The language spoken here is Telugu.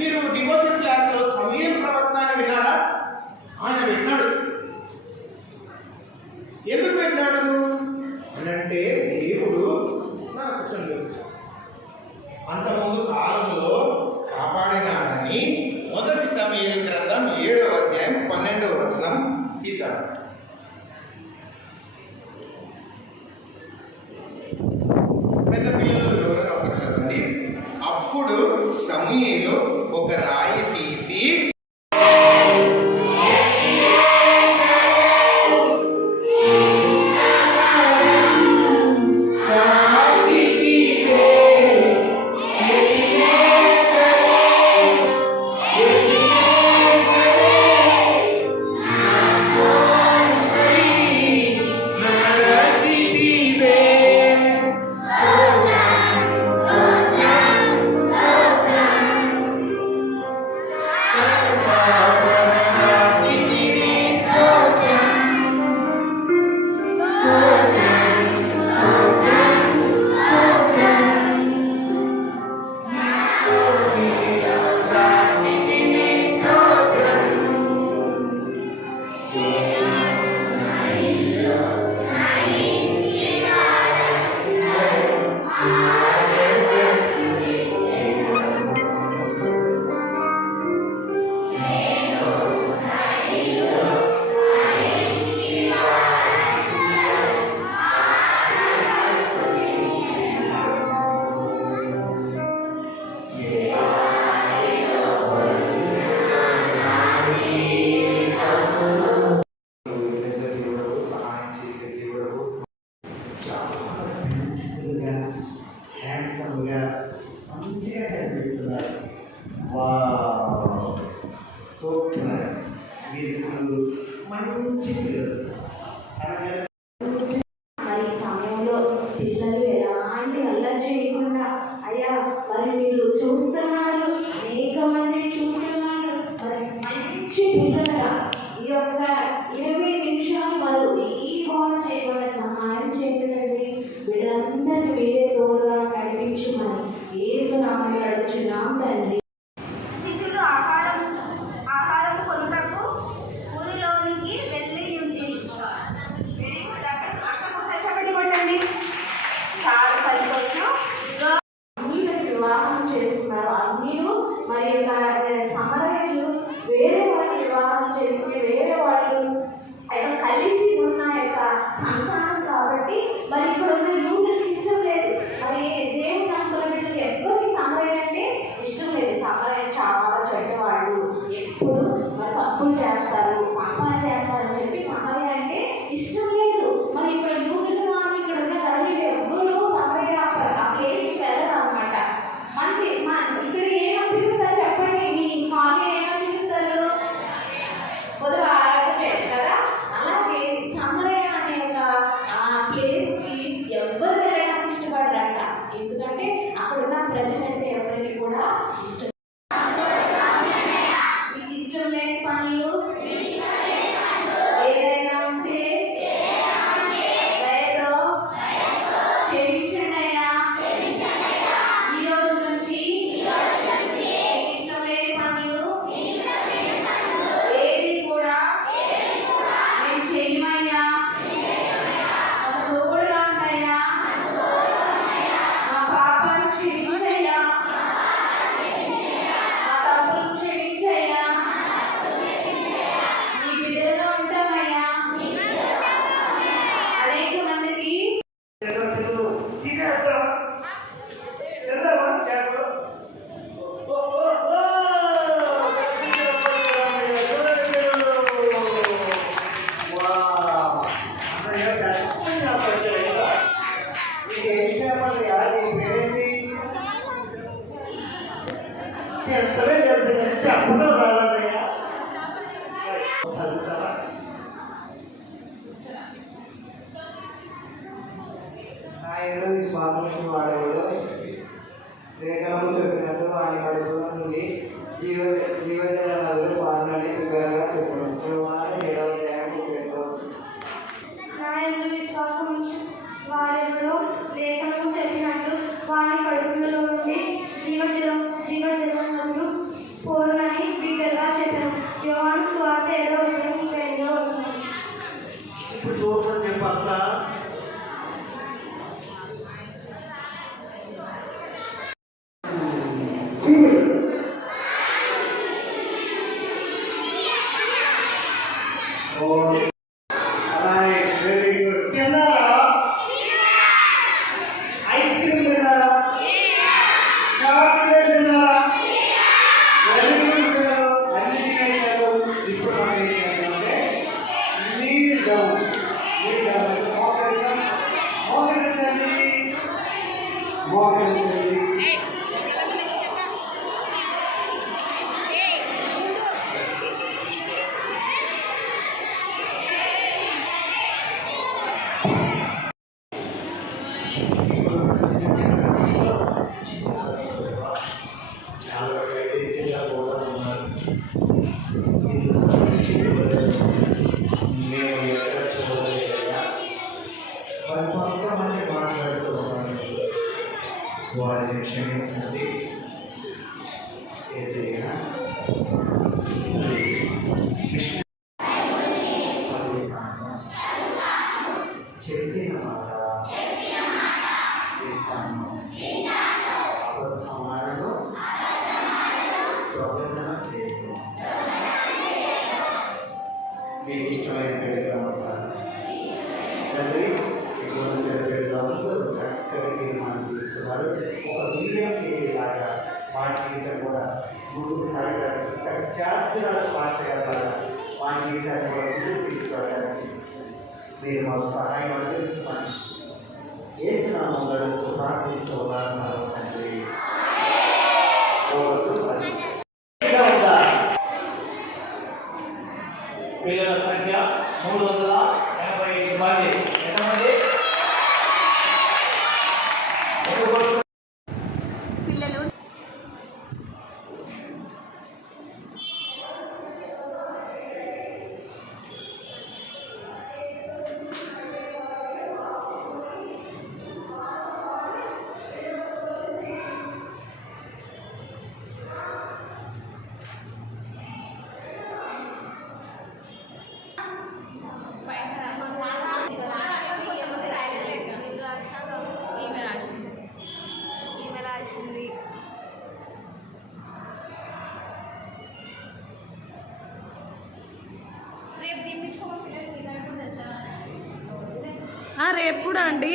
మీరు డివోషన్ క్లాస్లో సమూయేలు ప్రవక్త అని విన్నారా? ఆయన పెట్టినాడు. ఎందుకు పెట్టినాడు అంటే దేవుడు అంతకుముందు కాలంలో కాపాడినాడని మొదటి సమూయేలు గ్రంథం 7వ అధ్యాయం 12వ వచనం ఇద్దాం. పెద్ద పిల్లలు వివరంగా ఒకటి చదవండి. అప్పుడు సమూయేలు ఒక రాయి తీసి మంచిగా కనిపిస్తున్నారు. సూపర్, వీళ్ళు మంచి పిల్లలు. మరి ఈ సమయంలో పిల్లలు ఎలాంటి అల్లరి చేయకుండా, అయ్యా మరి మీరు చూస్తున్నారు, అనేక మంది చూస్తున్నారు, మరి మంచి పిల్లలుగా ఈ యొక్క 20 నిమిషాలు వారు ఈ గోడ చేయకుండా సహాయం చేయగలండి. వీళ్ళందరినీ మీరే తోడుగా నడిపించమని యేసు నామములో అడుగుచున్నాం తండ్రి. శిష్యులు ఆహారం కొనుటకు ఊరిలోనికి వెళ్ళి ఉంది. వివాహం చేసుకున్నారు. అన్నీను మరి సమరయులు వేరే వాళ్ళు వివాహం చేసుకుని వేరే వాళ్ళు కలిసి ఉన్న యొక్క సంతానం కాబట్టి మరి ఇక్కడ ఉన్న యూదులకు ఇష్టం లేదు. మరి దేవుని అనుకున్నట్టు ఎవరికి సమరయ్య అంటే ఇష్టం లేదు. సమరయ్య చాలా చెడ్డవాళ్ళు, ఎప్పుడు మరి తప్పులు చేస్తారు, పాపాలు చేస్తారని చెప్పి సమరయ్య అంటే ఇష్టం లేదు. మరి ఇక్కడ యూదులు కానీ ఇక్కడ ఉన్న తల్లిలు ఎవ్వరూ సమరయ్య ఆ ప్లేస్కి వెళ్ళరు అనమాట. ఇక్కడ ఏమని పిలుస్తారు చెప్పండి? మీ కాలనీ ఏమని పిలుస్తారు? మొదలు ఆరాటం కదా. అలాగే సమరయ్య అనే ఒక ప్లేస్కి ఎవ్వరు వెళ్ళడానికి ఇష్టపడరంట. ఎందుకంటే అక్కడ ఉన్న ప్రజలంటే ఎవరికి కూడా ఇష్టం. మీకు ఇష్టం లేని పనులు ఏదైనా ఉంటే దయతో క్షమించండి అయ్యా. ఈ రోజు నుంచి మీకు ఇష్టం లేని పనులు ఏది కూడా మేము చేయమయ్యా. మాకు తోడుగా ఉంటాయా. మా పాపాలు క్షమించయ్యా, మా తప్పులు క్షమించయ్యా. మీ బిడ్డలుగా ఉంటామయ్యా. అనేక మందికి వాడేవాడు లేఖనము చెప్పినట్టు ఆయన కడుపులో నుండి జీవజల నదులు పారునని బిగ్గరగా చెప్పాడు. విశ్వాసం వాడెవడో లేఖనము చెప్పినట్టు వారి కడుపులో నుండి జీవజల నదులు సాక్షిగా కూడా ఉన్నారు. ఇందుకు మంచి వివరాలు మేము ఎక్కడ చూడలేదా? వారు కొంతమంది మాట్లాడుతూ ఉన్నారు. వారిని క్షమించండి. ఏసయ్యా, చదువుతాను, చెప్పిన మాట వింటాను, అబద్ధమాడను, ప్రవర్తన చేయను. మీకు ఇష్టమైన బిడ్డగా ఉంటాను. తండ్రి, ఇక్కడ బిడ్డలు అందరూ చక్కటి తీర్మానం తీసుకున్నారు. ఒక మీడియం లాగా మా జీవితం కూడా ముందుకు సాగడానికి, చార్జ్ రాజు మాస్టర్ గారి లాగా మా జీవితాన్ని కూడా ముందుకు తీసుకురావడానికి మీరు మాకు సహాయం అందించమని యేసునామములో అడుగుచు ప్రార్థిస్తూ ఉన్నారు తండ్రి. పిల్లల సంఖ్య 385 మంది. ఎంతమంది? పిల్లలు ఈమె రాసింది. రేపు కూడా అండి.